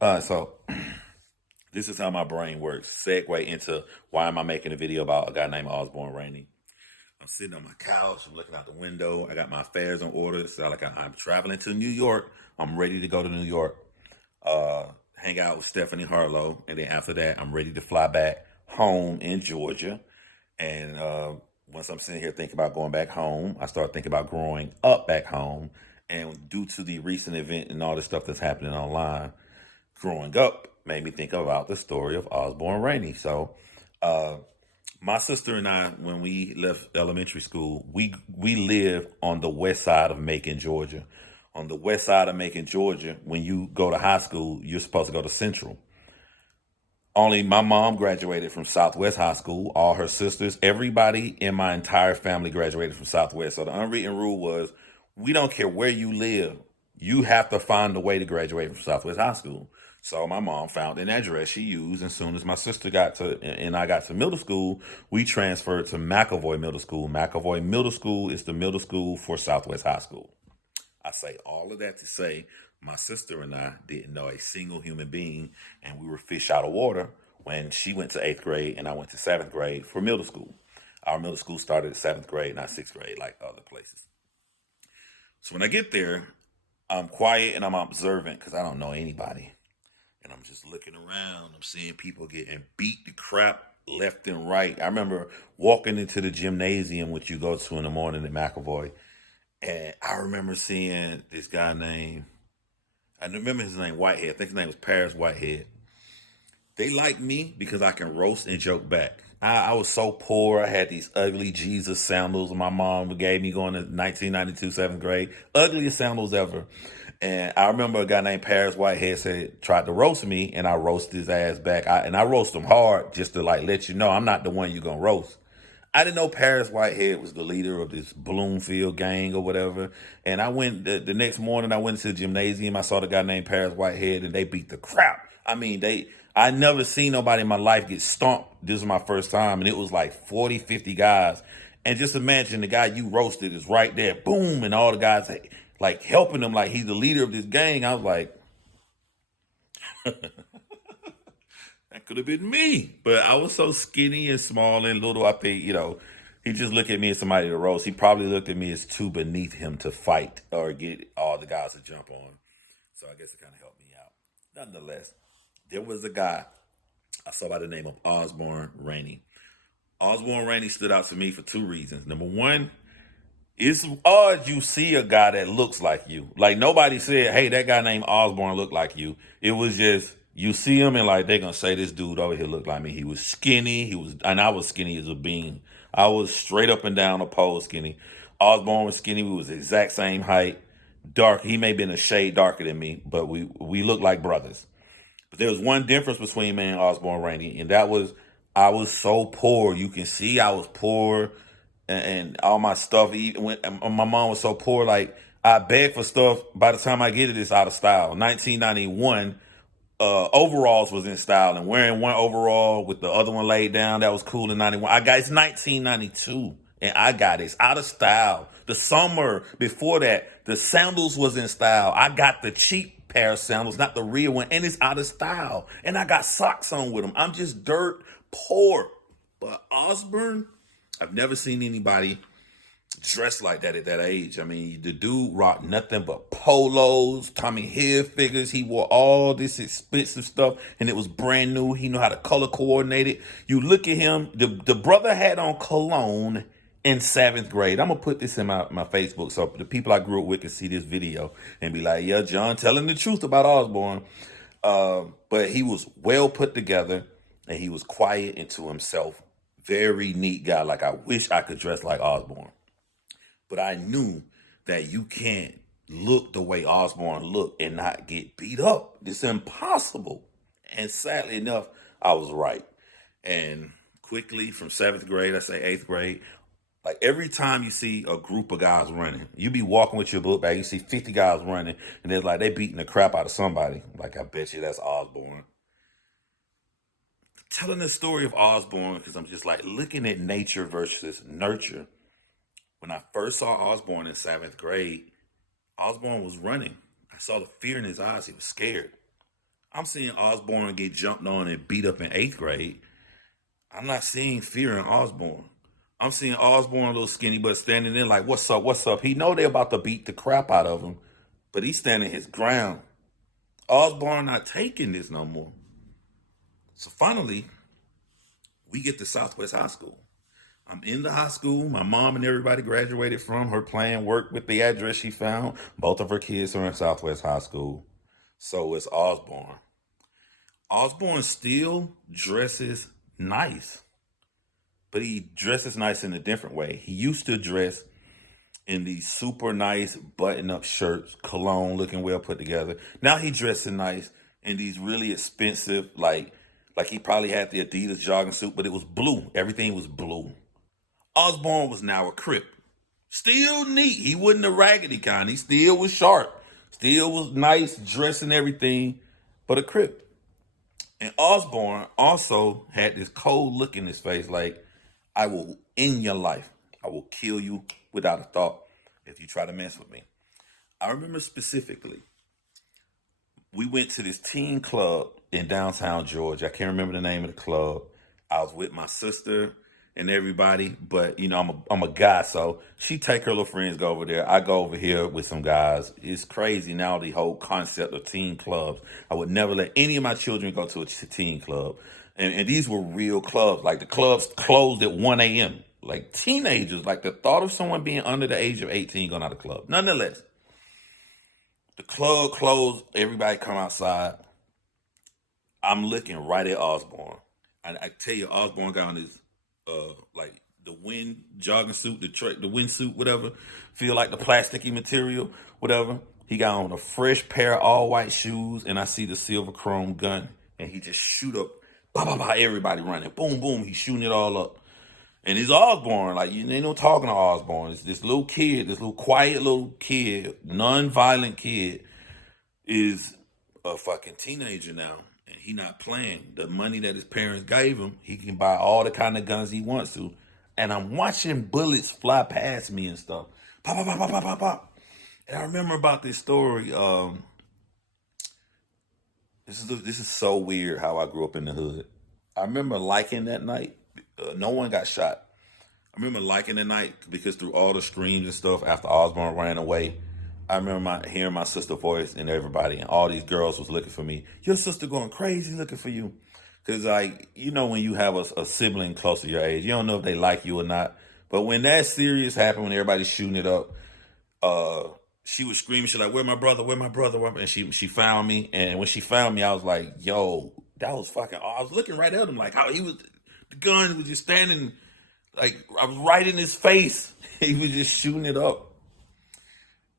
So this is how my brain works. Segue into why am I making a video about a guy named Osborne Rainey. I'm sitting on my couch. I'm looking out the window. I got my affairs in order. So I'm traveling to New York. I'm ready to go to New York, hang out with Stephanie Harlow. And then after that, I'm ready to fly back home in Georgia. And once I'm sitting here thinking about going back home, I start thinking about growing up back home. And due to the recent event and all the stuff that's happening online, growing up made me think about the story of Osborne Rainey. So, uh, my sister and I, when we left elementary school, we live on the west side of Macon, Georgia. On the west side of Macon, Georgia, when you go to high school, you're supposed to go to Central. Only my mom graduated from Southwest High School. All her sisters, everybody in my entire family graduated from Southwest. So the unwritten rule was, we don't care where you live, you have to find a way to graduate from Southwest High School. So my mom found an address she used. As soon as my sister got to and I got to middle school, we transferred to McAvoy Middle School. McAvoy Middle School is the middle school for Southwest High School. I say all of that to say my sister and I didn't know a single human being, and we were fish out of water when she went to eighth grade and I went to seventh grade for middle school. Our middle school started at seventh grade, not sixth grade like other places. So when I get there, I'm quiet and I'm observant because I don't know anybody. And I'm just looking around. I'm seeing people getting beat to crap left and right. I remember walking into the gymnasium, which you go to in the morning at McAvoy, and I remember seeing this guy named, I remember his name, Whitehead. I think his name was Paris Whitehead. They like me because I can roast and joke back. I was so poor. I had these ugly Jesus sandals my mom gave me going to 1992 seventh grade. Ugliest sandals ever. And I remember a guy named Paris Whitehead tried to roast me, and I roasted his ass back. And I roast him hard just to like let you know I'm not the one you're gonna roast. I didn't know Paris Whitehead was the leader of this Bloomfield gang or whatever. And I went the next morning. I went to the gymnasium. I saw the guy named Paris Whitehead, and they beat the crap. I mean, I never seen nobody in my life get stomped. This was my first time, and it was like 40, 50 guys. And just imagine the guy you roasted is right there, boom, and all the guys like helping him like he's the leader of this gang. I was like, that could have been me. But I was so skinny and small and little. I think, he just looked at me as somebody to roast. He probably looked at me as too beneath him to fight or get all the guys to jump on. So I guess it kind of helped me out. Nonetheless, there was a guy I saw by the name of Osborne Rainey. Osborne Rainey stood out to me for two reasons. Number one, it's odd you see a guy that looks like you. Like nobody said, hey, that guy named Osborne looked like you. It was just you see him and like they're gonna say this dude over here looked like me. He was skinny. And I was skinny as a bean. I was straight up and down a pole skinny. Osborne was skinny. We was the exact same height. Dark. He may have been a shade darker than me, but we looked like brothers. But there was one difference between me and Osborne Rainey, and that was I was so poor. You can see I was poor, and all my stuff. Even when my mom was so poor, like I begged for stuff. By the time I get it, it's out of style. 1991, overalls was in style, and wearing one overall with the other one laid down, that was cool in 91. I got it's 1992, and I got it's out of style. The summer before that, the sandals was in style. I got the cheap pair of sandals, not the real one, and it's out of style. And I got socks on with them. I'm just dirt poor. But Osborne, I've never seen anybody dressed like that at that age. I mean, the dude rocked nothing but polos, Tommy Hilfigers. He wore all this expensive stuff, and it was brand new. He knew how to color coordinate it. You look at him, the brother had on cologne in seventh grade. I'm gonna put this in my Facebook so the people I grew up with can see this video and be like, yeah, John telling the truth about Osborne. But he was well put together, and he was quiet and to himself. Very neat guy. Like I wish I could dress like Osborne. But I knew that you can't look the way Osborne looked and not get beat up. It's impossible. And sadly enough, I was right. And quickly from seventh grade, I say eighth grade, like every time you see a group of guys running, you be walking with your book bag, you see 50 guys running, and they're like, they beating the crap out of somebody. Like, I bet you that's Osborne. Telling the story of Osborne, because I'm just like looking at nature versus nurture. When I first saw Osborne in seventh grade, Osborne was running. I saw the fear in his eyes. He was scared. I'm seeing Osborne get jumped on and beat up in 8th grade. I'm not seeing fear in Osborne. I'm seeing Osborne, a little skinny, but standing there like, what's up, what's up? He know they're about to beat the crap out of him, but he's standing his ground. Osborne not taking this no more. So finally, we get to Southwest High School. I'm in the high school. My mom and everybody graduated from. Her plan worked with the address she found. Both of her kids are in Southwest High School. So it's Osborne. Osborne still dresses nice, but he dresses nice in a different way. He used to dress in these super nice button-up shirts, cologne, looking well put together. Now he dressing nice in these really expensive, like he probably had the Adidas jogging suit, but it was blue. Everything was blue. Osborne was now a Crip. Still neat. He wasn't a raggedy kind. He still was sharp. Still was nice, dressing everything, but a Crip. And Osborne also had this cold look in his face like, I will end your life. I will kill you without a thought if you try to mess with me. I remember specifically, we went to this teen club in downtown Georgia. I can't remember the name of the club. I was with my sister and everybody, but you know, I'm a guy, so she take her little friends, go over there. I go over here with some guys. It's crazy now, the whole concept of teen clubs. I would never let any of my children go to a teen club. And these were real clubs. Like the clubs closed at 1 a.m. Like teenagers, like the thought of someone being under the age of 18 going out of the club. Nonetheless, the club closed, everybody come outside. I'm looking right at Osborne. I tell you, Osborne got on his like the wind jogging suit, the wind suit, whatever. Feel like the plasticky material, whatever. He got on a fresh pair of all white shoes, and I see the silver chrome gun, and he just shoot up, bah, bah, bah, everybody running, boom, boom. He's shooting it all up, and it's Osborne. Like you ain't no talking to Osborne. It's this little kid, this little quiet little kid, non-violent kid, is a fucking teenager now. And he not playing. The money that his parents gave him, he can buy all the kind of guns he wants to. And I'm watching bullets fly past me and stuff. Pop, pop, pop, pop, pop, pop, pop. And I remember about this story. This is so weird how I grew up in the hood. I remember liking that night. No one got shot. I remember liking that night because through all the screams and stuff after Osborne ran away, I remember hearing my sister's voice and everybody, and all these girls was looking for me. Your sister going crazy looking for you. Because, like, you know, when you have a sibling close to your age, you don't know if they like you or not. But when that serious happened, when everybody's shooting it up, she was screaming. She's like, where my brother? Where my brother? And she found me. And when she found me, I was like, yo, that was fucking, I was looking right at him. Like, how the gun was just standing, like, I was right in his face. He was just shooting it up.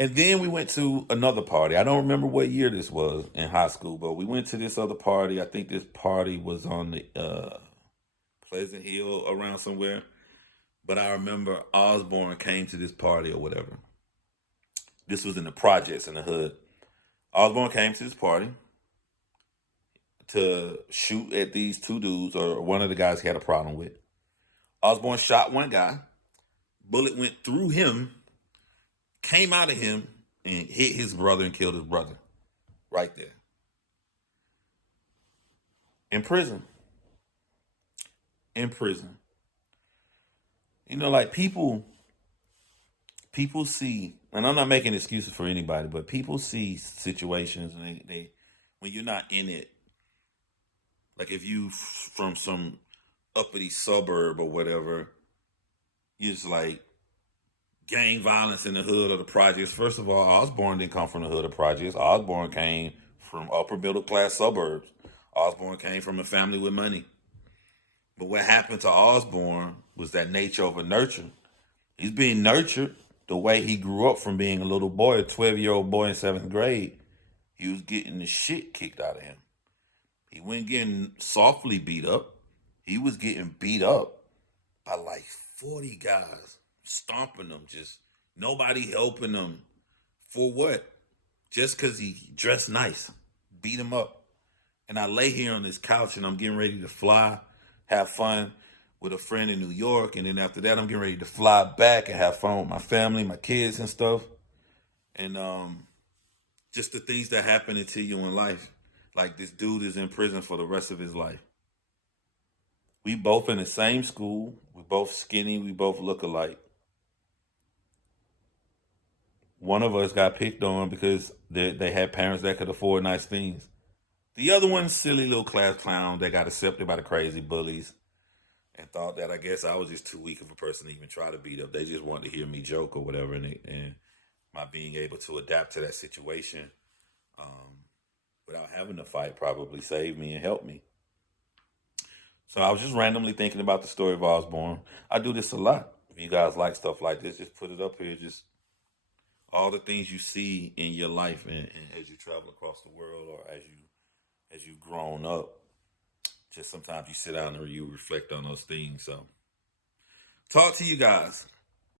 And then we went to another party. I don't remember what year this was in high school, but we went to this other party. I think this party was on the Pleasant Hill around somewhere. But I remember Osborne came to this party or whatever. This was in the projects in the hood. Osborne came to this party to shoot at these two dudes, or one of the guys he had a problem with. Osborne shot one guy. Bullet went through him, came out of him, and hit his brother and killed his brother right there. In prison. In prison. You know, like people see, and I'm not making excuses for anybody, but people see situations and they when you're not in it, like if you from some uppity suburb or whatever, you're just like, gang violence in the hood of the projects. First of all, Osborne didn't come from the hood of projects. Osborne came from upper middle class suburbs. Osborne came from a family with money. But what happened to Osborne was that nature over nurture. He's being nurtured the way he grew up from being a little boy, a 12-year-old boy in 7th grade. He was getting the shit kicked out of him. He wasn't getting softly beat up. He was getting beat up by like 40 guys. Stomping them, just nobody helping them. For what? Just because he dressed nice. Beat him up. And I lay here on this couch and I'm getting ready to fly, have fun with a friend in New York. And then after that, I'm getting ready to fly back and have fun with my family, my kids and stuff. And just the things that happen to you in life. like this dude is in prison for the rest of his life. We both in the same school. We both skinny. We both look alike. One of us got picked on because they had parents that could afford nice things. The other one, silly little class clown that got accepted by the crazy bullies and thought that I guess I was just too weak of a person to even try to beat up. They just wanted to hear me joke or whatever, and my being able to adapt to that situation without having to fight probably saved me and helped me. So I was just randomly thinking about the story of Osborne. I do this a lot. If you guys like stuff like this, just put it up here. Just all the things you see in your life and as you travel across the world or as you've grown up. Just sometimes you sit down and you reflect on those things. So talk to you guys.